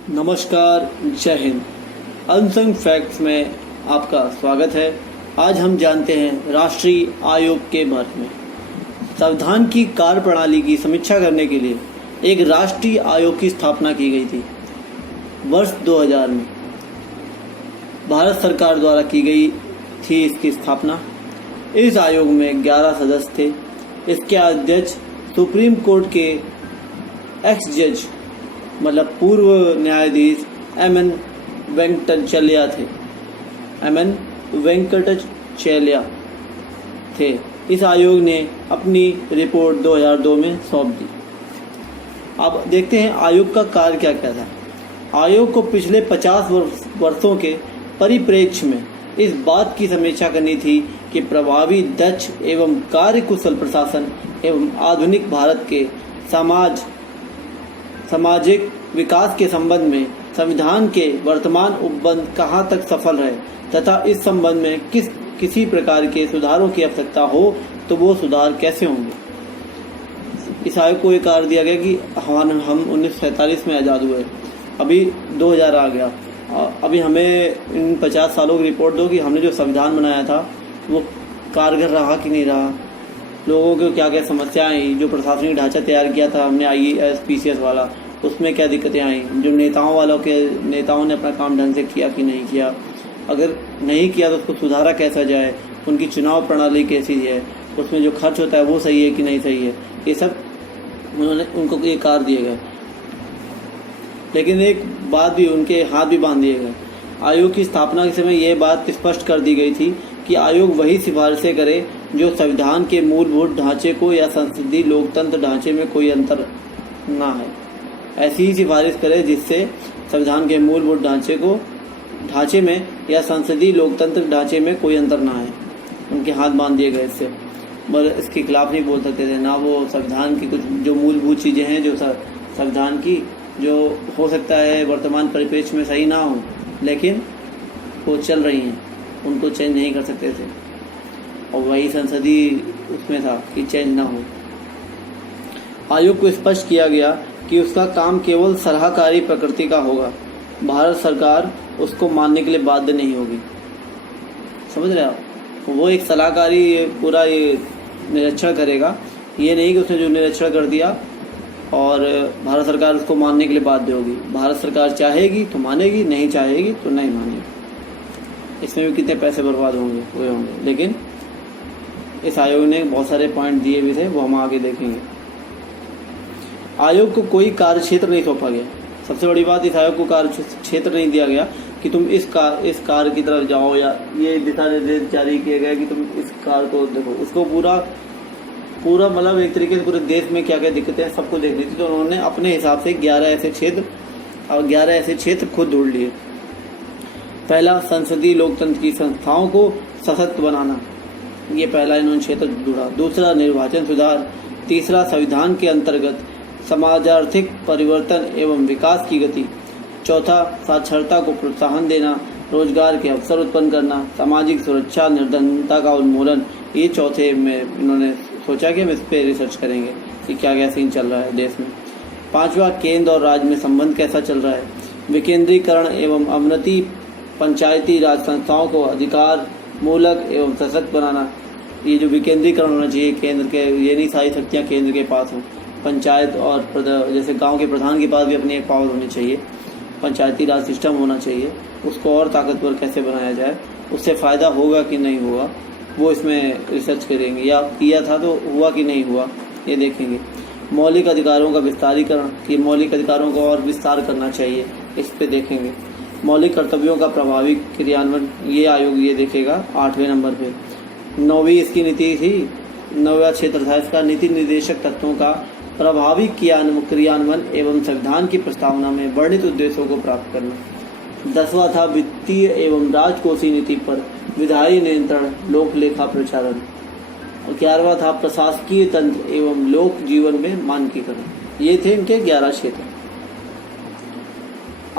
नमस्कार, जय Hind. Unsung facts में आपका स्वागत है। आज हम जानते हैं राष्ट्रीय आयोग के बारे में। संविधान की कार्यप्रणाली की समीक्षा करने के लिए एक राष्ट्रीय आयोग की स्थापना की गई थी। वर्ष 2000 में भारत सरकार द्वारा की गई थी इसकी स्थापना। इस आयोग में 11 सदस्य थे। इसके अध्यक्ष सुप्रीम कोर्ट के एक्स जज मतलब पूर्व न्यायाधीश एम.एन. वेंकटचलैया थे। इस आयोग ने अपनी रिपोर्ट 2002 में सौंप दी। अब देखते हैं आयोग का कार्य क्या क्या था। आयोग को पिछले 50 वर्षों के परिप्रेक्ष्य में इस बात की समीक्षा करनी थी कि प्रभावी, दक्ष एवं कार्यकुशल प्रशासन एवं आधुनिक भारत के सामाजिक विकास के संबंध में संविधान के वर्तमान उपबंध कहाँ तक सफल रहे तथा इस संबंध में किसी प्रकार के सुधारों की आवश्यकता हो तो वो सुधार कैसे होंगे। इस आयोग को एक कार्य दिया गया कि हम 1947 में आज़ाद हुए, अभी 2000 आ गया, अभी हमें इन 50 सालों की रिपोर्ट दो कि हमने जो संविधान बनाया था वो कारगर रहा कि नहीं रहा, लोगों को क्या क्या समस्याएं आई, जो प्रशासनिक ढांचा तैयार किया था हमने IAS PCS वाला, उसमें क्या दिक्कतें आई, जो नेताओं ने अपना काम ढंग से किया कि नहीं किया, अगर नहीं किया तो उसको सुधारा कैसा जाए, उनकी चुनाव प्रणाली कैसी है, उसमें जो खर्च होता है वो सही है कि नहीं सही है, ये सब उनको ये कार्य दिए गए। लेकिन एक बात भी, उनके हाथ भी बांध दिए गए। आयोग की स्थापना के समय यह बात स्पष्ट कर दी गई थी कि आयोग वही सिफारिशें करे जो संविधान के मूलभूत ढांचे को या संसदीय लोकतंत्र ढांचे में कोई अंतर ना है। ऐसी ही सिफारिश करे जिससे संविधान के मूलभूत ढांचे में या संसदीय लोकतंत्र ढांचे में कोई अंतर ना है। उनके हाथ बांध दिए गए इससे, मगर इसके खिलाफ नहीं बोल सकते थे ना। वो संविधान की कुछ जो मूलभूत चीज़ें हैं जो संविधान की जो हो सकता है वर्तमान परिप्रेक्ष्य में सही ना हो, लेकिन वो चल रही हैं, उनको चेंज नहीं कर सकते थे। और वही संसदीय उसमें था कि चेंज ना हो। आयोग को स्पष्ट किया गया कि उसका काम केवल सलाहकारी प्रकृति का होगा। भारत सरकार उसको मानने के लिए बाध्य नहीं होगी। समझ रहे आप? वो एक सलाहकारी पूरा ये निरीक्षण करेगा, ये नहीं कि उसने जो निरीक्षण कर दिया और भारत सरकार उसको मानने के लिए बाध्य होगी। भारत सरकार चाहेगी तो मानेगी, नहीं चाहेगी तो नहीं मानेगी। इसमें भी कितने पैसे बर्बाद होंगे। लेकिन इस आयोग ने बहुत सारे पॉइंट दिए भी थे, वो हम आगे देखेंगे। आयोग को कोई कार्य क्षेत्र नहीं सौंपा गया। सबसे बड़ी बात, इस आयोग को कार्य क्षेत्र नहीं दिया गया कि तुम इस कार्य की तरफ जाओ, या ये दिशा निर्देश जारी किए गए कि तुम इस कार्य को देखो। उसको पूरा मतलब एक तरीके से पूरे देश में क्या क्या दिक्कतें हैं सबको देखनी थी। तो उन्होंने अपने हिसाब से 11 ऐसे क्षेत्र खुद ढूंढ लिए। पहला, संसदीय लोकतंत्र की संस्थाओं को सशक्त बनाना, ये पहला इन्होंने क्षेत्र ढूंढा। दूसरा, निर्वाचन सुधार। तीसरा, संविधान के अंतर्गत समाजार्थिक परिवर्तन एवं विकास की गति। चौथा, साक्षरता को प्रोत्साहन देना, रोजगार के अवसर उत्पन्न करना, सामाजिक सुरक्षा, निर्धनता का उन्मूलन। ये चौथे में इन्होंने सोचा कि हम इस पर रिसर्च करेंगे कि क्या क्या सीन चल रहा है देश में। पांचवा, केंद्र और राज्य में संबंध कैसा चल रहा है। विकेंद्रीकरण एवं अवनति, पंचायती राज संस्थाओं को अधिकार मूलक एवं सशक्त बनाना। ये जो विकेंद्रीकरण होना चाहिए, केंद्र के, ये नहीं सारी शक्तियाँ केंद्र के पास हों। पंचायत और जैसे गांव के प्रधान के पास भी अपनी एक पावर होनी चाहिए, पंचायती राज सिस्टम होना चाहिए। उसको और ताकतवर कैसे बनाया जाए, उससे फ़ायदा होगा कि नहीं होगा, वो इसमें रिसर्च करेंगे। या किया था तो हुआ कि नहीं हुआ, ये देखेंगे। मौलिक अधिकारों का विस्तारीकरण, कि मौलिक अधिकारों को और विस्तार करना चाहिए, इस पे देखेंगे। मौलिक कर्तव्यों का प्रभावी क्रियान्वयन, ये आयोग ये देखेगा 8वें नंबर पे। 9वीं इसकी नीति थी, 9वां क्षेत्र था इसका, नीति निर्देशक तत्वों का प्रभावी क्रियान्वयन एवं संविधान की प्रस्तावना में वर्णित उद्देश्यों को प्राप्त करना। 10वां था वित्तीय एवं राजकोषीय नीति पर विधायी नियंत्रण, लोक लेखा प्रचारण। और 11वां था प्रशासकीय तंत्र एवं लोक जीवन में मानकीकरण। ये थे इनके 11 क्षेत्र।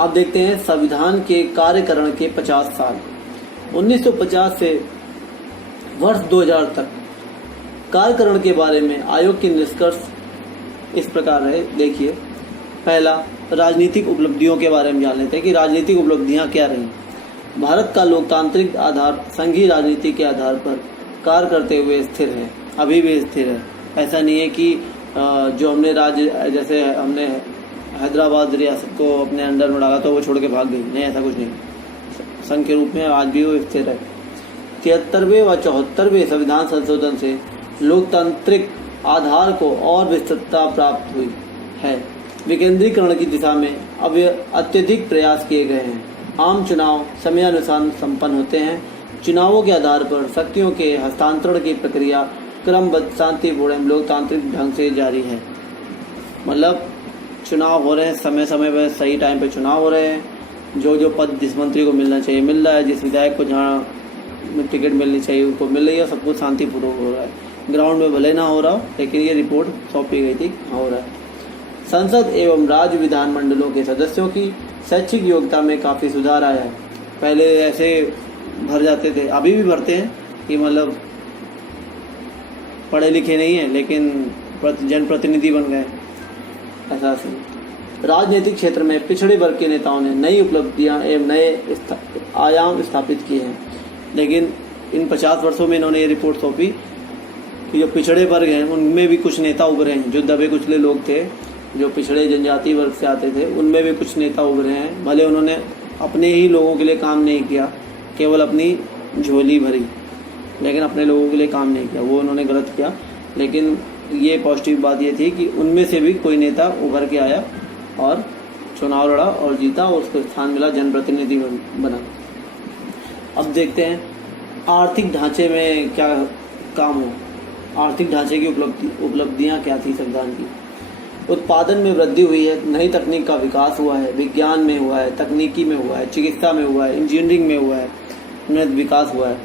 अब देखते हैं संविधान के कार्यकरण के 50 साल। 1950 से वर्ष 2000 तक कार्यकरण के बारे में आयोग के निष्कर्ष इस प्रकार रहे। देखिए, पहला, राजनीतिक उपलब्धियों के बारे में जान लेते हैं कि राजनीतिक उपलब्धियां क्या रही। भारत का लोकतांत्रिक आधार संघीय राजनीति के आधार पर कार्य करते हुए स्थिर है, अभी भी स्थिर है। ऐसा नहीं है कि जो हमने राज्य, जैसे हमने हैदराबाद रियासत को अपने अंडर में डाला तो वो छोड़ के भाग गई, नहीं, ऐसा कुछ नहीं। संघ के रूप में आज भी वो स्थिर है। 73वें व 74वें संविधान संशोधन से लोकतांत्रिक आधार को और विस्तृतता प्राप्त हुई है। विकेंद्रीकरण की दिशा में अब अत्यधिक प्रयास किए गए हैं। आम चुनाव समयानुसार संपन्न होते हैं। चुनावों के आधार पर शक्तियों के हस्तांतरण की प्रक्रिया क्रमबद्ध, शांतिपूर्ण एवं लोकतांत्रिक ढंग से जारी है। मतलब चुनाव हो रहे हैं, समय समय पर सही टाइम पे चुनाव हो रहे हैं। जो पद जिस मंत्री को मिलना चाहिए मिल रहा है, जिस विधायक को जहाँ टिकट मिलनी चाहिए उनको मिल रही है, सब कुछ शांतिपूर्वक हो रहा है। ग्राउंड में भले ना हो रहा हो, लेकिन ये रिपोर्ट सौंपी गई थी, हो रहा है। संसद एवं राज्य विधानमंडलों के सदस्यों की शैक्षिक योग्यता में काफ़ी सुधार आया है। पहले ऐसे भर जाते थे, अभी भी भरते हैं कि मतलब पढ़े लिखे नहीं है लेकिन जनप्रतिनिधि बन गए, ऐसा से। राजनीतिक क्षेत्र में पिछड़े वर्ग के नेताओं ने नई उपलब्धियां एवं नए आयाम स्थापित किए हैं। लेकिन इन 50 वर्षों में इन्होंने ये रिपोर्ट सौंपी कि जो पिछड़े वर्ग हैं उनमें भी कुछ नेता उभरे हैं। जो दबे कुचले लोग थे, जो पिछड़े जनजाति वर्ग से आते थे, उनमें भी कुछ नेता उभरे हैं। भले उन्होंने अपने ही लोगों के लिए काम नहीं किया, केवल अपनी झोली भरी, लेकिन अपने लोगों के लिए काम नहीं किया, वो उन्होंने गलत किया। लेकिन ये पॉजिटिव बात ये थी कि उनमें से भी कोई नेता उभर के आया और चुनाव लड़ा और जीता और उसको स्थान मिला, जनप्रतिनिधि बना। अब देखते हैं आर्थिक ढांचे में क्या काम हो। आर्थिक ढांचे की उपलब्धियां क्या थी संविधान की। उत्पादन में वृद्धि हुई है, नई तकनीक का विकास हुआ है, विज्ञान में हुआ है, तकनीकी में हुआ है, चिकित्सा में हुआ है, इंजीनियरिंग में हुआ है, उन्नत विकास हुआ है।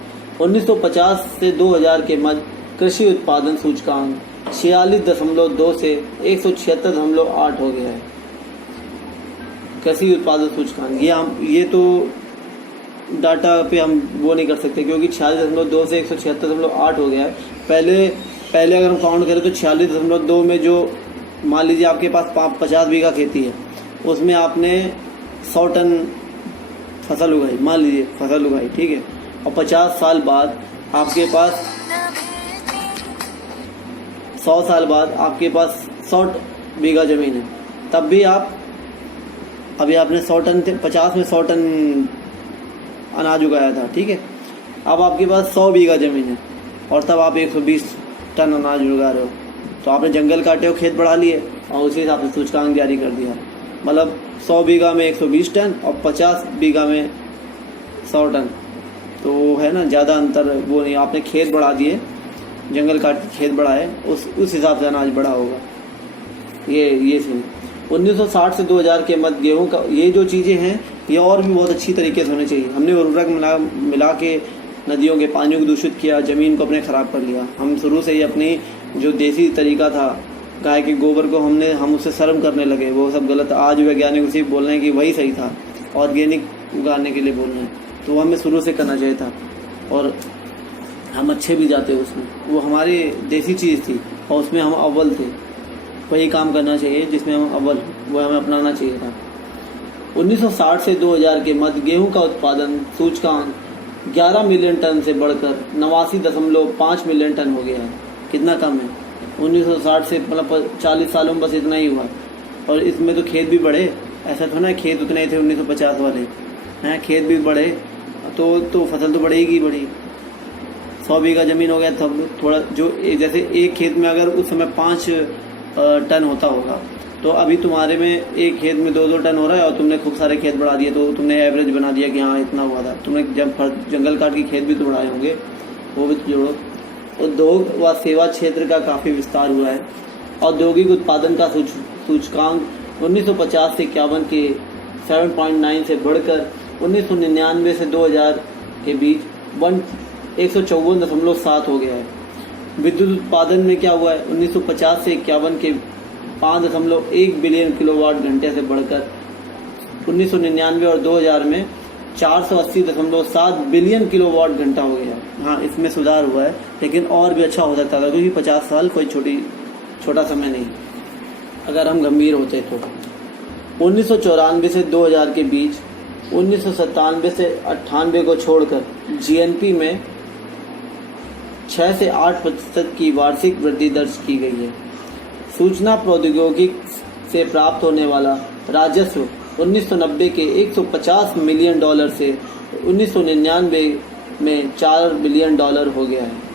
1950 से 2000 के मध्य कृषि उत्पादन सूचकांक 46.2 से 176.8 हो गया है। कृषि उत्पादन सूचकांक ये तो डाटा पे हम वो नहीं कर सकते क्योंकि 46.2 से 176.8 हो गया है। पहले अगर हम काउंट करें तो 46.2 में जो मान लीजिए आपके पास 50 बीघा खेती है, उसमें आपने 100 टन फसल उगाई, मान लीजिए फसल उगाई, ठीक है, और 50 साल बाद आपके पास 100 साल बाद आपके पास 100 बीघा ज़मीन है, तब भी अभी आपने 100 टन 50 में 100 टन अनाज उगाया था, ठीक है। अब आपके पास 100 बीघा ज़मीन है और तब आप 120 टन अनाज उगा रहे हो, तो आपने जंगल काटे हो, खेत बढ़ा लिए और उसी हिसाब से सूचकांक जारी कर दिया। मतलब 100 बीघा में 120 टन और 50 बीघा में 100 टन, तो है ना, ज़्यादा अंतर वो नहीं। आपने खेत बढ़ा दिए, जंगल काट के खेत बढ़ाए, उस हिसाब से अनाज बढ़ा होगा। ये सही। 1960 से 2000 के मध्य गेहूं का, ये जो चीज़ें हैं ये और भी बहुत अच्छी तरीके से होनी चाहिए। हमने उर्वरक मिला के नदियों के पानियों को दूषित किया, ज़मीन को अपने ख़राब कर लिया। हम शुरू से ही अपनी जो देसी तरीका था, गाय के गोबर को हम उससे शर्म करने लगे, वो सब गलत। आज वैज्ञानिक उसी बोल रहे हैं कि वही सही था, ऑर्गेनिक उगाने के लिए बोल रहे हैं, तो वो हमें शुरू से करना चाहिए था और हम अच्छे भी जाते उसमें। वो हमारी देसी चीज़ थी और उसमें हम अव्वल थे। वही काम करना चाहिए जिसमें हम अव्वल, वो हमें अपनाना चाहिए था। 1960 से 2000 के मध्य गेहूं का उत्पादन सूचकांक 11 मिलियन टन से बढ़कर 89.5 मिलियन टन हो गया है। कितना कम है 1960 से, मतलब 40 सालों में बस इतना ही हुआ। और इसमें तो खेत भी बढ़े, ऐसा थोड़ा ना खेत उतने ही थे 1950 वाले हैं, खेत भी बढ़े तो फसल तो बढ़ेगी बढ़ी। 100 बीघा ज़मीन हो गया तब थोड़ा, जो जैसे एक खेत में अगर उस समय 5 टन होता होगा, तो अभी तुम्हारे में एक खेत में 2-2 टन हो रहा है और तुमने खूब सारे खेत बढ़ा दिए, तो तुमने एवरेज बना दिया कि हाँ इतना हुआ था। तुमने जब जंगल काट के खेत भी तो बढ़ाए होंगे, वो भी तो जोड़ो। उद्योग व सेवा क्षेत्र का काफ़ी विस्तार हुआ है। औद्योगिक उत्पादन का सूचकांक 1950 से 51 के 7.9 से बढ़कर 1999 से 2000 के बीच 154.7 हो गया है। विद्युत उत्पादन में क्या हुआ है, 1950 से 51 के 5.1 बिलियन किलोवाट घंटे से बढ़कर 1999 और 2000 में 480.7 बिलियन किलोवाट घंटा हो गया। हाँ, इसमें सुधार हुआ है, लेकिन और भी अच्छा हो सकता था, क्योंकि 50 साल कोई छोटा समय नहीं, अगर हम गंभीर होते तो। 1994 से 2000 के बीच 1997 से 98 को छोड़कर जीएनपी में 6 से 8% की वार्षिक वृद्धि दर्ज की गई है। सूचना प्रौद्योगिकी से प्राप्त होने वाला राजस्व 1990 के $150 मिलियन से 1999 में $4 बिलियन हो गया है।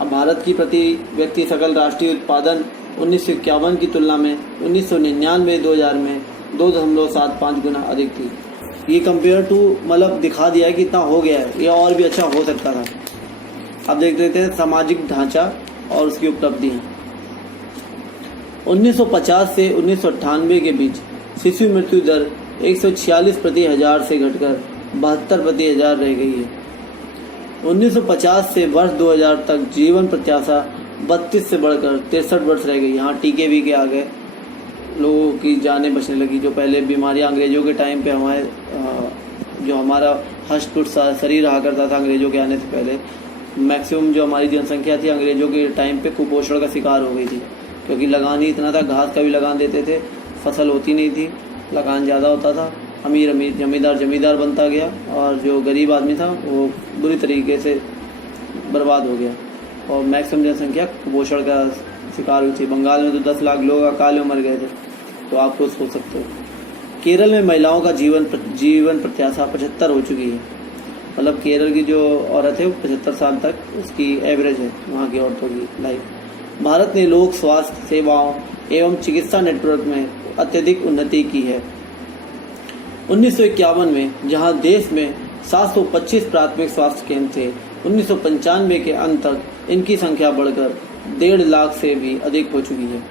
अब भारत की प्रति व्यक्ति सकल राष्ट्रीय उत्पादन 1951 की तुलना में 1999-2000 में 2.75 गुना अधिक थी। ये कंपेयर टू मतलब दिखा दिया है कि इतना हो गया है, ये और भी अच्छा हो सकता था। अब देख लेते हैं सामाजिक ढांचा और उसकी उपलब्धियाँ। 1950 से 1998 के बीच शिशु मृत्यु दर 146 प्रति हजार से घटकर 72 प्रति हजार रह गई है। 1950 से वर्ष 2000 तक जीवन प्रत्याशा 32 से बढ़कर 63 वर्ष रह गई। यहाँ टीके भी के आ गए, लोगों की जानें बचने लगी। जो पहले बीमारियाँ अंग्रेजों के टाइम पे जो हमारा हष्ट पुष्ट शरीर रहा करता था अंग्रेजों के आने से पहले, मैक्सिमम जो हमारी जनसंख्या थी अंग्रेजों के टाइम पे कुपोषण का शिकार हो गई थी, क्योंकि लगान ही इतना था, घास का भी लगान देते थे, फसल होती नहीं थी, लगान ज़्यादा होता था। अमीर जमींदार बनता गया और जो गरीब आदमी था वो बुरी तरीके से बर्बाद हो गया और मैक्सिमम जनसंख्या कुपोषण का शिकार हुई थी। बंगाल में तो 10 लाख लोग अकाल में मर गए थे, तो आप खुद सोच सकते हो। केरल में महिलाओं का जीवन प्रत्याशा 75 हो चुकी है। मतलब केरल की जो औरत है वो 75 साल तक उसकी एवरेज है वहाँ की औरतों की लाइफ। भारत ने लोक स्वास्थ्य सेवाओं एवं चिकित्सा नेटवर्क में अत्यधिक उन्नति की है। 1951 में जहां देश में 725 प्राथमिक स्वास्थ्य केंद्र थे, 1995 के अंत तक इनकी संख्या बढ़कर 1.5 लाख से भी अधिक हो चुकी है।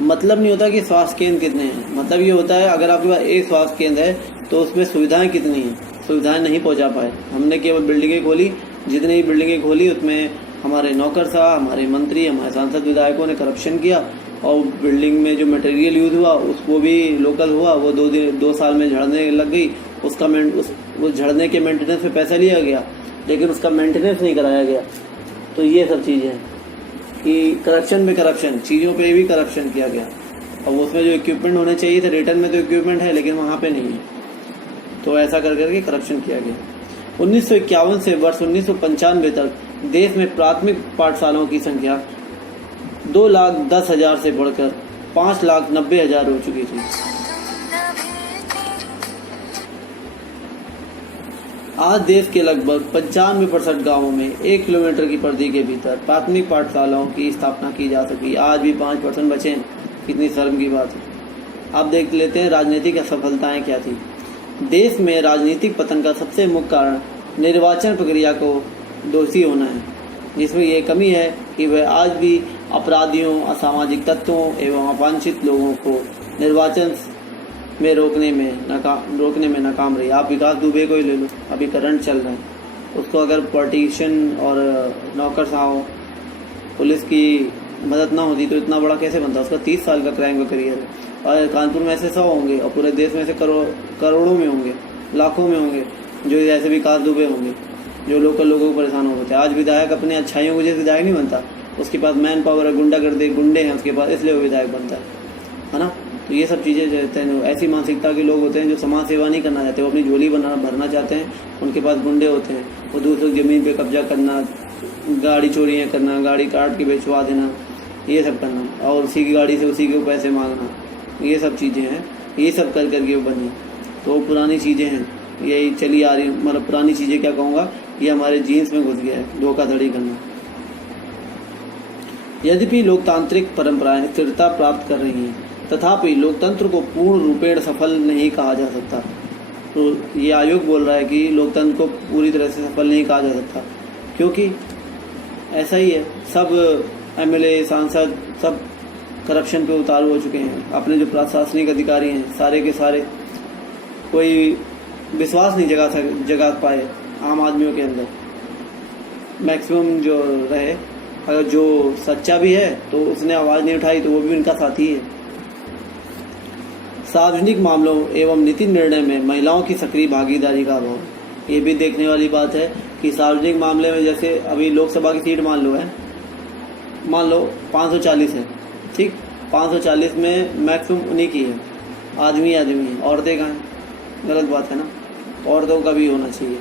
मतलब नहीं होता कि स्वास्थ्य केंद्र कितने हैं, मतलब ये होता है अगर आपके पास एक स्वास्थ्य केंद्र है तो उसमें सुविधाएं कितनी हैं। सुविधाएं नहीं पहुंचा पाए, हमने केवल बिल्डिंगें खोली, जितनी ही बिल्डिंगें खोली उसमें हमारे नौकरशाह, हमारे मंत्री, हमारे सांसद विधायकों ने करप्शन किया और बिल्डिंग में जो मटेरियल यूज हुआ उसको भी लोकल हुआ, वो 2 साल में झड़ने लग गई। उस झड़ने के मेंटेनेंस में पैसा लिया गया लेकिन उसका मेंटेनेंस नहीं कराया गया। तो ये सब चीज़ें हैं कि करप्शन में करप्शन, चीज़ों पे भी करप्शन किया गया। और उसमें जो इक्विपमेंट होने चाहिए थे, रिटर्न में तो इक्विपमेंट है लेकिन वहाँ पे नहीं है, तो ऐसा कर करके करप्शन किया गया। 1951 से वर्ष 1995 तक देश में प्राथमिक पाठशालाओं की संख्या 2,10,000 से बढ़कर 5,90,000 हो चुकी थी। आज देश के लगभग 95% गांवों में 1 किलोमीटर की परिधि के भीतर प्राथमिक पाठशालाओं की स्थापना की जा सकी। आज भी 5% बचे हैं, कितनी शर्म की बात है। अब देख लेते हैं राजनीतिक असफलताएं क्या थी। देश में राजनीतिक पतन का सबसे मुख्य कारण निर्वाचन प्रक्रिया को दोषी होना है, जिसमें यह कमी है कि वह आज भी अपराधियों, असामाजिक तत्वों एवं अवांछित लोगों को निर्वाचन में रोकने में नाकाम रही। आप विकास दुबे को ही ले लो, अभी करंट चल रहा है, उसको अगर पॉलिटिशियन और नौकरशाहों, पुलिस की मदद ना होती तो इतना बड़ा कैसे बनता। उसका 30 साल का क्राइम का करियर है और कानपुर में ऐसे 100 होंगे और पूरे देश में ऐसे करोड़ों में होंगे, लाखों में होंगे जो ऐसे विकास दुबे होंगे जो लोकल लोगों को परेशान हो होते हैं। आज विधायक अपने अच्छाइयों की वजह से विधायक नहीं बनता, उसके पास मैन पावर है, गुंडे हैं उसके पास, इसलिए वो विधायक बनता है ना। तो ये सब चीज़ें जो रहते हैं, ऐसी मानसिकता के लोग होते हैं जो समाज सेवा नहीं करना चाहते, वो अपनी झोली भरना चाहते हैं। उनके पास गुंडे होते हैं, वो दूसरों की ज़मीन पे कब्जा करना, गाड़ी चोरियाँ करना, गाड़ी काट के बेचवा देना, ये सब करना और उसी की गाड़ी से उसी के पैसे मांगना, ये सब चीज़ें हैं। ये सब कर करके वो बनी, तो पुरानी चीज़ें हैं, यही चली आ रही। मतलब पुरानी चीज़ें क्या कहूँगा, ये हमारे जीन्स में घुस गया है, धोखाधड़ी करना। यद्यपि लोकतांत्रिक परंपराएं स्थिरता प्राप्त कर रही हैं, तथापि लोकतंत्र को पूर्ण रूपेण सफल नहीं कहा जा सकता। तो ये आयोग बोल रहा है कि लोकतंत्र को पूरी तरह से सफल नहीं कहा जा सकता, क्योंकि ऐसा ही है, सब एमएलए, सांसद सब करप्शन पे उतारू हो चुके हैं। अपने जो प्रशासनिक अधिकारी हैं सारे के सारे कोई विश्वास नहीं जगा पाए आम आदमियों के अंदर। मैक्सिमम जो रहे, अगर जो सच्चा भी है तो उसने आवाज़ नहीं उठाई तो वो भी उनका साथी है। सार्वजनिक मामलों एवं नीति निर्णय में महिलाओं की सक्रिय भागीदारी का अभाव, ये भी देखने वाली बात है कि सार्वजनिक मामले में जैसे अभी लोकसभा की सीट मान लो 540 है, ठीक, 540 में मैक्सिमम उन्हीं की है, आदमी आदमी है, औरतें कहाँ हैं? गलत बात है ना। औरतों का भी होना चाहिए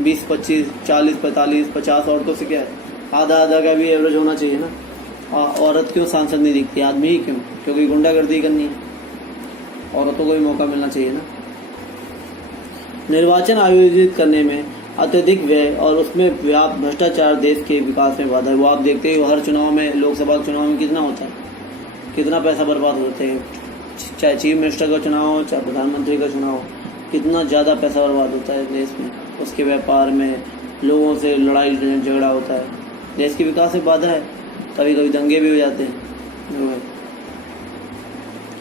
20, 25, 40, 45, 50 औरतों से क्या है, आधा आधा का भी एवरेज होना चाहिए ना। औरत क्यों सांसद नहीं दिखती, आदमी ही क्यों? क्योंकि गुंडागर्दी करनी है, औरतों को भी मौका मिलना चाहिए ना। निर्वाचन आयोजित करने में अत्यधिक व्यय और उसमें व्याप्त भ्रष्टाचार देश के विकास में बाधा है। वो आप देखते हो हर चुनाव में, लोकसभा के चुनाव में कितना होता है, कितना पैसा बर्बाद होते हैं, चाहे चीफ मिनिस्टर का चुनाव हो चाहे प्रधानमंत्री का चुनाव हो, कितना ज़्यादा पैसा बर्बाद होता है देश में। उसके व्यापार में लोगों से लड़ाई झगड़ा होता है, देश के विकास में बाधा है, कभी कभी दंगे भी हो जाते हैं।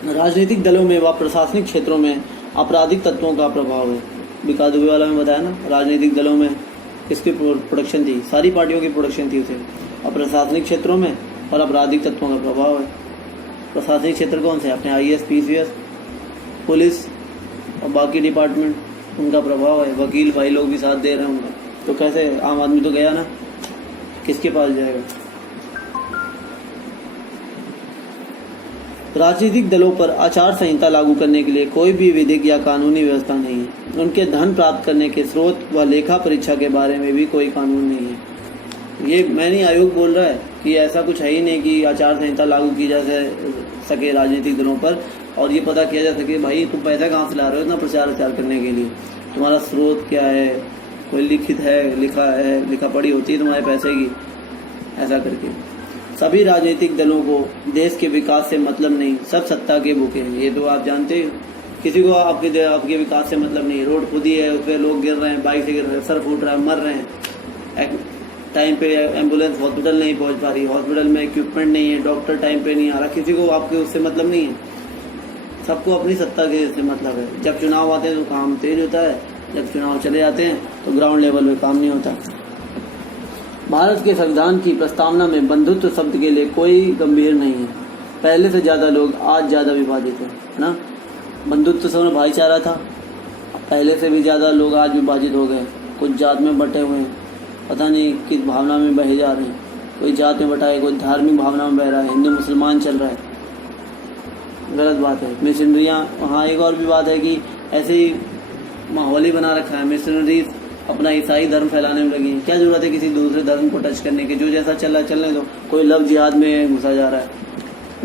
राजनीतिक दलों में व प्रशासनिक क्षेत्रों में आपराधिक तत्वों का प्रभाव है। विकास दुबे वाला में बताया ना, राजनीतिक दलों में किसकी प्रोडक्शन थी, सारी पार्टियों की प्रोडक्शन थी उसे, और प्रशासनिक क्षेत्रों में और आपराधिक तत्वों का प्रभाव है। प्रशासनिक क्षेत्र कौन से, अपने IAS, PCS, पुलिस और बाकी डिपार्टमेंट, उनका प्रभाव है। वकील भाई लोग भी साथ दे रहे होंगे, तो कैसे आम आदमी तो गया ना, किसके पास जाएगा। राजनीतिक दलों पर आचार संहिता लागू करने के लिए कोई भी विधिक या कानूनी व्यवस्था नहीं है। उनके धन प्राप्त करने के स्रोत व लेखा परीक्षा के बारे में भी कोई कानून नहीं है। ये मैंने आयोग बोल रहा है कि ऐसा कुछ है ही नहीं कि आचार संहिता लागू की जा सके राजनीतिक दलों पर, और ये पता किया जा सके भाई तुम पैसा कहाँ से ला रहे हो इतना प्रचार प्रचार करने के लिए, तुम्हारा स्रोत क्या है, कोई लिखित है, लिखा पढ़ी होती है तुम्हारे पैसे की, ऐसा करके। सभी राजनीतिक दलों को देश के विकास से मतलब नहीं, सब सत्ता के भूखे हैं, ये तो आप जानते हो। किसी को आपके विकास से मतलब नहीं। रोड खुदी है, उस पर लोग गिर रहे हैं, बाइक से गिर रहे हैं, सर फूट रहा है, मर रहे हैं, टाइम पे एम्बुलेंस हॉस्पिटल नहीं पहुंच पा रही, हॉस्पिटल में इक्विपमेंट नहीं है, डॉक्टर टाइम पे नहीं आ रहा, किसी को आपके उससे मतलब नहीं है। सबको अपनी सत्ता के से मतलब है। जब चुनाव आते हैं तो काम तेज होता है, जब चुनाव चले जाते हैं तो ग्राउंड लेवल पे काम नहीं होता। भारत के संविधान की प्रस्तावना में बंधुत्व शब्द के लिए कोई गंभीर नहीं है। पहले से ज़्यादा लोग आज ज़्यादा विभाजित हैं, है ना। बंधुत्व शब्द में भाईचारा था, पहले से भी ज़्यादा लोग आज विभाजित हो गए, कुछ जात में बटे हुए हैं, पता नहीं किस भावना में बहे जा रहे हैं। कोई जात में बटा है, कोई धार्मिक भावना में बह रहा है, हिंदू मुसलमान चल रहा है, गलत बात है। मिशनरियाँ, हाँ एक और भी बात है कि ऐसे ही माहौल ही बना रखा है, मिशनरीज अपना ईसाई धर्म फैलाने में लगी हैं। क्या जरूरत है किसी दूसरे धर्म को टच करने की, जो जैसा चल रहा है चलने दो। कोई लव जिहाद में घुसा जा रहा है,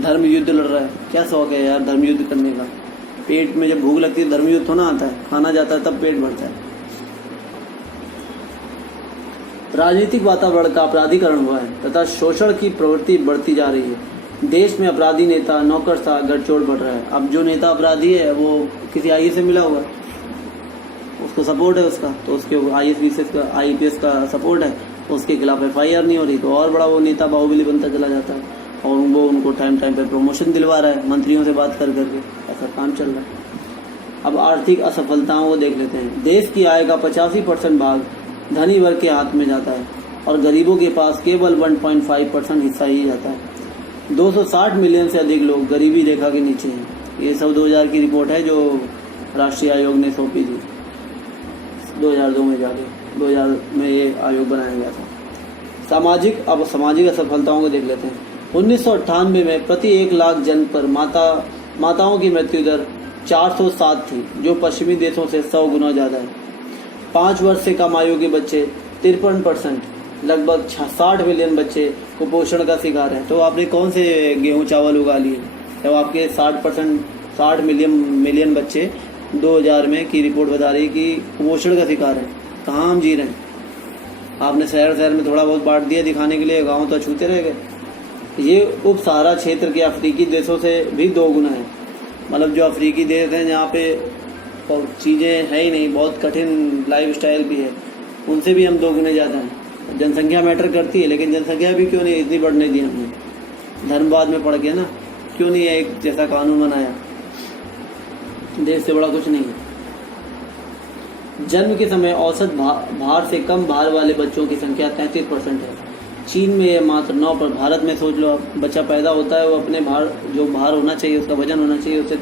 धर्म युद्ध लड़ रहा है, क्या शौक है यार धर्म युद्ध करने का। पेट में जब भूख लगती है धर्म युद्ध थोड़ा आता है, खाना जाता है तब पेट भरता है। राजनीतिक वातावरण का अपराधीकरण हुआ है तथा शोषण की प्रवृत्ति बढ़ती जा रही है। देश में अपराधी नेता नौकरशाह गठजोड़ बढ़ रहा है। अब जो नेता अपराधी है वो किसी IAS से मिला हुआ, उसको सपोर्ट है उसका, तो उसके IPS का सपोर्ट है, तो उसके खिलाफ FIR नहीं हो रही, तो और बड़ा वो नेता बाहुबली बनता चला जाता है, और वो उनको टाइम पे प्रमोशन दिलवा रहा है मंत्रियों से बात कर करके, ऐसा काम चल रहा है। अब आर्थिक असफलताओं को देख लेते हैं। देश की आय का 85% भाग धनी वर्ग के हाथ में जाता है और गरीबों के पास केवल 1.5% हिस्सा ही जाता है। 260 मिलियन से अधिक लोग गरीबी रेखा के नीचे हैं। ये सब 2000 की रिपोर्ट है जो राष्ट्रीय आयोग ने सौंपी थी 2002 में जाके, 2000 में ये आयोग बनाया गया था। सामाजिक असफलताओं को देख लेते हैं। 1998 में प्रति 1 लाख जन पर माताओं की मृत्यु दर 407 थी, जो पश्चिमी देशों से 100 गुना ज़्यादा है। 5 वर्ष से कम आयु के बच्चे 53%, लगभग 60 मिलियन बच्चे कुपोषण का शिकार हैं। तो आपने कौन से गेहूं चावल उगा लिए जब आपके 60 मिलियन बच्चे 2000 में की रिपोर्ट बता रही है कि कुपोषण का शिकार है। कहाँ हम जी रहे हैं? आपने शहर में थोड़ा बहुत बांट दिया दिखाने के लिए, गाँव तो अछूते रह गए। ये उप सहारा क्षेत्र के अफ्रीकी देशों से भी 2 गुना है। मतलब जो अफ्रीकी देश हैं जहाँ पे चीज़ें है ही नहीं, बहुत कठिन लाइफ स्टाइल भी है, उनसे भी हम 2 गुने ज़्यादा हैं। जनसंख्या मैटर करती है, लेकिन जनसंख्या भी क्यों नहीं इतनी बढ़ने दी हमने? धर्मवाद में पड़ गया ना, क्यों नहीं एक जैसा कानून बनाया? देश से बड़ा कुछ नहीं है। जन्म के समय औसत भार से कम भार वाले बच्चों की संख्या 33% है। चीन में यह मात्र 9 पर। भारत में सोच लो, बच्चा पैदा होता है वो अपने जो भार होना चाहिए, उसका वजन होना चाहिए, उससे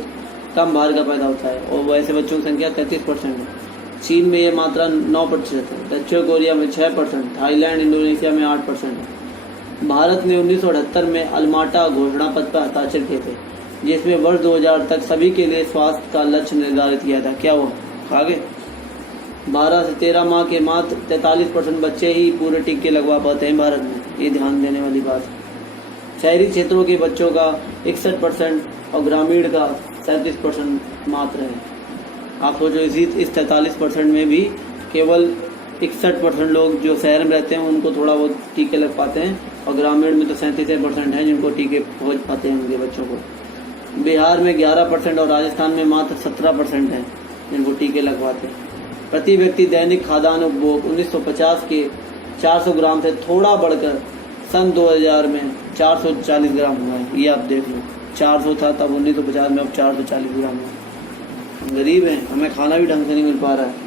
कम भार का पैदा होता है, और वैसे बच्चों की संख्या 33% है। चीन में ये मात्रा 9% है, दक्षिण कोरिया में 6%, थाईलैंड इंडोनेशिया में 8% है। भारत ने 1978 में अलमाटा घोषणा पत्र पर हस्ताक्षर किए थे। जिसमें वर्ष 2000 तक सभी के लिए स्वास्थ्य का लक्ष्य निर्धारित किया था। क्या हुआ? आगे 12 से 13 माह के मात्र 43% बच्चे ही पूरे टीके लगवा पाते हैं भारत में। ये ध्यान देने वाली बात है। शहरी क्षेत्रों के बच्चों का 61% और ग्रामीण का 37% मात्र है। आप सोचो इस 43% में भी केवल 61% लोग जो शहर में रहते हैं उनको थोड़ा बहुत टीके लग पाते हैं, और ग्रामीण में तो 37% हैं जिनको टीके पहुंच पाते हैं उनके बच्चों को। बिहार में 11% और राजस्थान में मात्र 17% हैं जिनको टीके लगवाते हैं। प्रति व्यक्ति दैनिक खाद्यान्न उपभोग 1950 के 400 ग्राम से थोड़ा बढ़कर सन 2000 में 440 ग्राम हुआ है। ये आप देख लो, 400 था तब 1950 में, अब 440 ग्राम है। हम गरीब हैं, हमें खाना भी ढंग से नहीं मिल पा रहा है।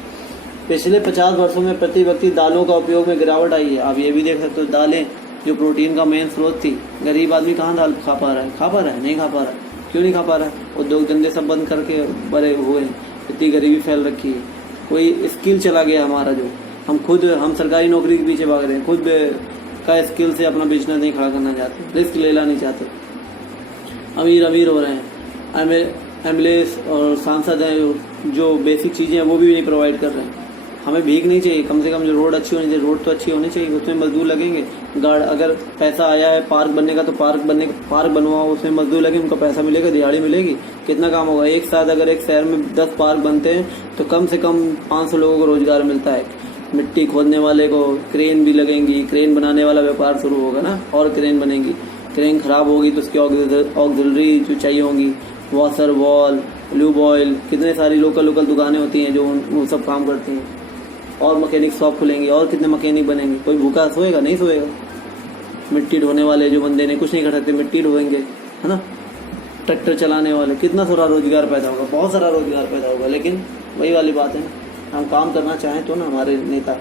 पिछले 50 वर्षों में प्रति व्यक्ति दालों का उपयोग में गिरावट आई है। आप ये भी देख सकते हो, दालें जो प्रोटीन का मेन स्रोत थी, गरीब आदमी कहाँ दाल खा पा रहा है? खा पा रहा है? नहीं खा पा रहा है। क्यों नहीं खा पा रहा है? उद्योग धंधे सब बंद करके बड़े हुए, इतनी गरीबी फैल रखी है। कोई स्किल चला गया हमारा, जो हम सरकारी नौकरी के पीछे भाग रहे हैं, खुद का स्किल से अपना बिजनेस नहीं खड़ा करना चाहते, रिस्क लेना नहीं चाहते, अमीर हो रहे हैं। एमएलए और सांसद हैं जो बेसिक चीज़ें हैं वो भी नहीं प्रोवाइड कर रहे हैं। हमें भीख नहीं चाहिए, कम से कम जो रोड अच्छी होनी चाहिए, रोड तो अच्छी होनी चाहिए, उसमें मजदूर लगेंगे। अगर पैसा आया है पार्क बनने का तो पार्क बनवाओ, उसमें मजदूर लगे, उनको पैसा मिलेगा, दिहाड़ी मिलेगी, कितना काम होगा। एक साथ अगर एक शहर में 10 पार्क बनते हैं तो कम से कम 500 लोगों को रोजगार मिलता है। मिट्टी खोदने वाले को क्रेन भी लगेंगी, क्रेन बनाने वाला व्यापार शुरू होगा ना, और क्रेन बनेगी। क्रेन खराब होगी तो उसकी ऑक्सिलरी जो चाहिए होंगी, वॉशर, वॉल, ब्लू बॉयल, कितने सारी लोकल दुकानें होती हैं जो वो सब काम करती हैं, और मैकेनिक शॉप खुलेंगे, और कितने मैकेनिक बनेंगे। कोई भूखा सोएगा? नहीं सोएगा। मिट्टी ढोने वाले जो बंदे ने कुछ नहीं कर सकते, मिट्टी ढोएंगे, है ना। ट्रैक्टर चलाने वाले, कितना सारा रोजगार पैदा होगा, बहुत सारा रोजगार पैदा होगा। लेकिन वही वाली बात है, हम काम करना चाहें तो ना, हमारे नेता।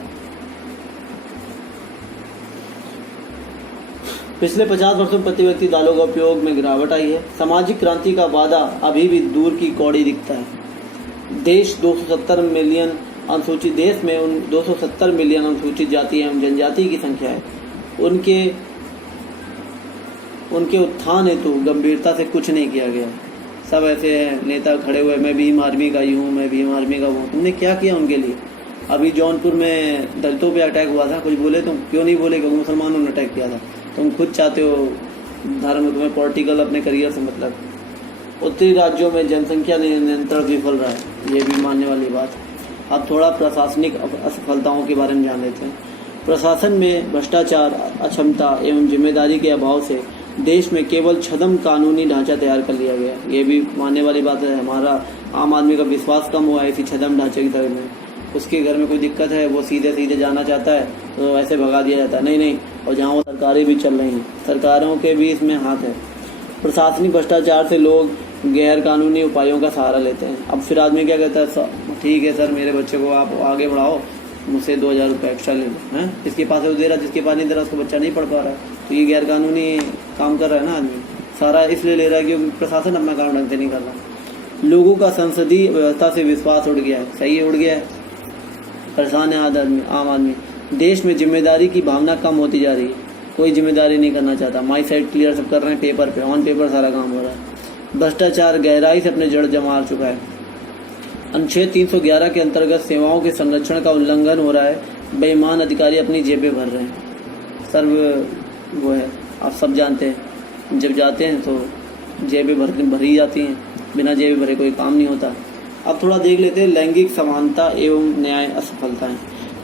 पिछले 50 वर्षों में प्रति व्यक्ति दालों का उपयोग में गिरावट आई है। सामाजिक क्रांति का वादा अभी भी दूर की कौड़ी दिखता है। देश में 270 मिलियन अनुसूचित जाति एवं जनजाति की संख्या है। उनके उत्थान हेतु गंभीरता से कुछ नहीं किया गया। सब ऐसे नेता खड़े हुए, मैं भीम आर्मी का ही हूँ, मैं भीम आर्मी का हूँ। तुमने क्या किया उनके लिए? अभी जौनपुर में दलितों पे अटैक हुआ था, कुछ बोले तुम? क्यों नहीं बोले? क्योंकि मुसलमानों ने अटैक किया था। तुम खुद चाहते हो धर्म, तुम्हें पॉलिटिकल अपने करियर से मतलब। उत्तरी राज्यों में जनसंख्या नियंत्रण विफल रहा है, ये भी मानने वाली बात है। अब थोड़ा प्रशासनिक असफलताओं के बारे में जान लेते हैं। प्रशासन में भ्रष्टाचार, अक्षमता एवं जिम्मेदारी के अभाव से देश में केवल छद्म कानूनी ढांचा तैयार कर लिया गया। ये भी मानने वाली बात है। हमारा आम आदमी का विश्वास कम हुआ है इसी छद्म ढांचे की तरफ में। उसके घर में कोई दिक्कत है, वो सीधे जाना चाहता है तो ऐसे भगा दिया जाता है। नहीं। और जहाँ वो सरकारें भी चल रही हैं, सरकारों के भी इसमें हाथ है। प्रशासनिक भ्रष्टाचार से लोग गैर कानूनी उपायों का सहारा लेते हैं। अब फिर आदमी क्या कहता है, ठीक है सर, मेरे बच्चे को आप आगे बढ़ाओ, मुझसे 2000 रुपये एक्स्ट्रा ले लो। हैं, जिसके पास है वो दे रहा, जिसके पास नहीं दे रहा उसको बच्चा नहीं पढ़ पा रहा है। तो ये गैर कानूनी काम कर रहा है ना आदमी, सारा इसलिए ले रहा है क्योंकि प्रशासन अपना काम ढंग से नहीं कर रहा। लोगों का संसदीय व्यवस्था से विश्वास उड़ गया है। सही है, उड़ गया है। परेशान है आम आदमी। देश में जिम्मेदारी की भावना कम होती जा रही है। कोई जिम्मेदारी नहीं करना चाहता। माई साइड क्लियर सब कर रहे हैं, पेपर पे, ऑन पेपर सारा काम हो रहा है। भ्रष्टाचार गहराई से अपने जड़ जमा चुका है। अनुच्छेद 311 के अंतर्गत सेवाओं के संरक्षण का उल्लंघन हो रहा है। बेईमान अधिकारी अपनी जेबें भर रहे हैं। सर्व वो है, आप सब जानते हैं, जब जाते हैं तो जेबें भरी जाती हैं, बिना जेबें भरे कोई काम नहीं होता। अब थोड़ा देख लेते हैं लैंगिक समानता एवं न्याय असफलताएं।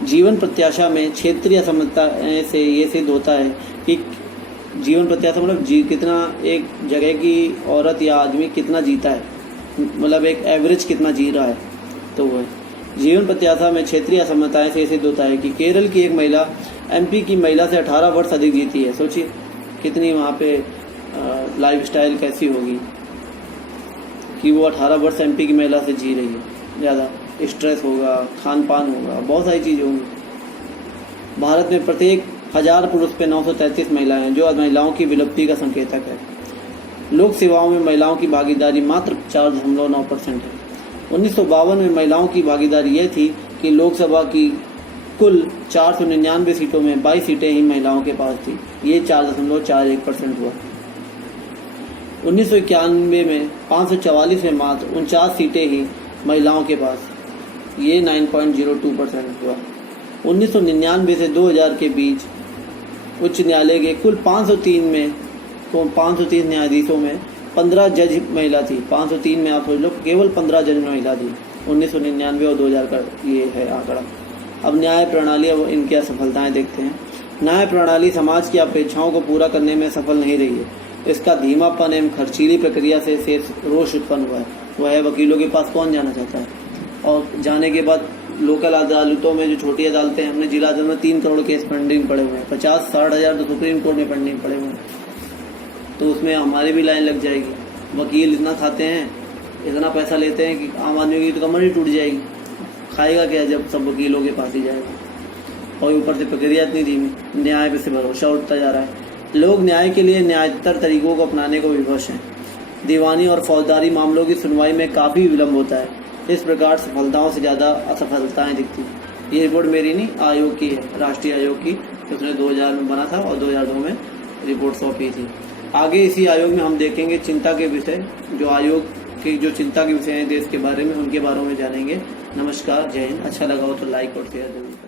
जीवन प्रत्याशा में क्षेत्रीय असमानता से ये सिद्ध होता है कि जीवन प्रत्याशा मतलब कितना एक जगह की औरत या आदमी कितना जीता है, मतलब एक एवरेज कितना जी रहा है, तो वो है। जीवन प्रत्याशा में क्षेत्रीय असमानताएं से सिद्ध होता है कि केरल की एक महिला एमपी की महिला से 18 वर्ष अधिक जीती है। सोचिए कितनी वहाँ पे लाइफस्टाइल कैसी होगी कि वो 18 वर्ष एमपी की महिला से जी रही है। ज़्यादा स्ट्रेस होगा, खान पान होगा, बहुत सारी चीज़ें होंगी। भारत में प्रत्येक 1000 पुरुष पे 933 महिलाएं हैं, जो महिलाओं की विलुप्ति का संकेतक है। लोक सेवाओं में महिलाओं की भागीदारी मात्र 4.9% है। 1952 में महिलाओं की भागीदारी यह थी कि लोकसभा की कुल 499 सीटों में 22 सीटें ही महिलाओं के पास थी। ये 4.41% हुआ। 1991 में 544 में मात्र 49 सीटें ही महिलाओं के पास, ये 9.02% हुआ। 1999 से 2000 के बीच उच्च न्यायालय के कुल 503 न्यायाधीशों में 15 जज महिला थी। 503 में आप सोच लो केवल 15 जज महिला थी। 1999 और 2000 का ये है आंकड़ा। अब न्याय प्रणाली, अब इनकी असफलताएं देखते हैं। न्याय प्रणाली समाज की अपेक्षाओं को पूरा करने में सफल नहीं रही है। इसका धीमापन एवं खर्चीली प्रक्रिया से रोष उत्पन्न हुआ है। वह है वकीलों के पास कौन जाना चाहता है, और जाने के बाद लोकल अदालतों में जो छोटी अदालतें हैं, हमने जिला अदालत में 3 करोड़ केस पेंडिंग पड़े हुए हैं, 50-60 हज़ार तो सुप्रीम कोर्ट में पेंडिंग पड़े हुए हैं। तो उसमें हमारी भी लाइन लग जाएगी। वकील इतना खाते हैं, इतना पैसा लेते हैं कि आम आदमी की तो कमर ही टूट जाएगी। खाएगा क्या जब सब वकीलों के पास ही जाएगा। और ऊपर से प्रक्रिया इतनी धीमी, न्याय पे से भरोसा उठता जा रहा है। लोग न्याय के लिए न्यायोत्तर तरीकों को अपनाने को विवश हैं। दीवानी और फौजदारी मामलों की सुनवाई में काफ़ी विलम्ब होता है। इस प्रकार सफलताओं से ज़्यादा असफलताएं दिखती हैं। ये रिपोर्ट मेरी नहीं, आयोग की है, राष्ट्रीय आयोग की, उसने 2000 में बना था और 2002 में रिपोर्ट सौंपी थी। आगे इसी आयोग में हम देखेंगे चिंता के विषय, जो आयोग की जो चिंता के विषय हैं देश के बारे में, उनके बारे में जानेंगे। नमस्कार, जय हिंद। अच्छा लगा हो तो लाइक और शेयर जरूर।